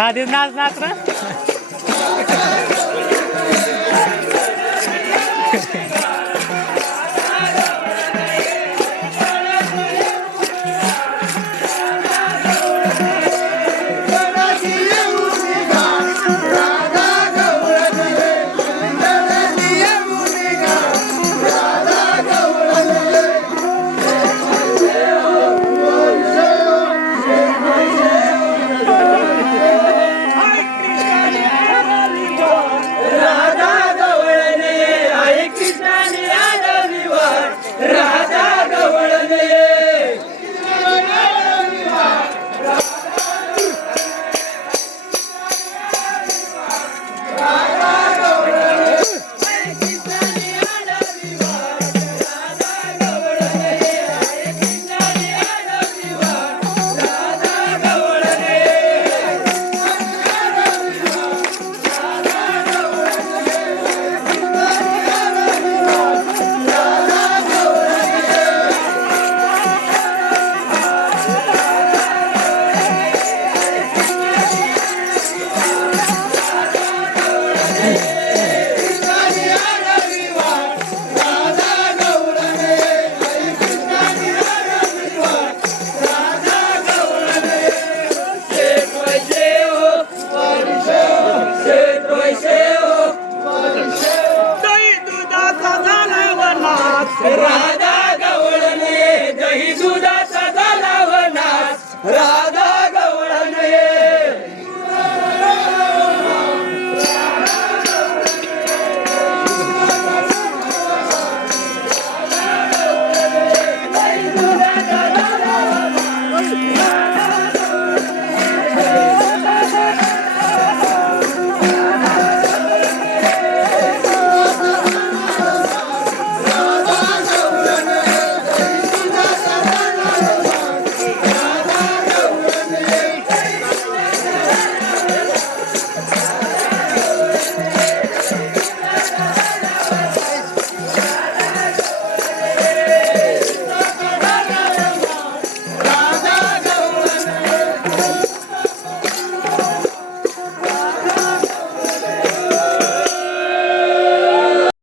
आधीच नाच नाच ना Serra.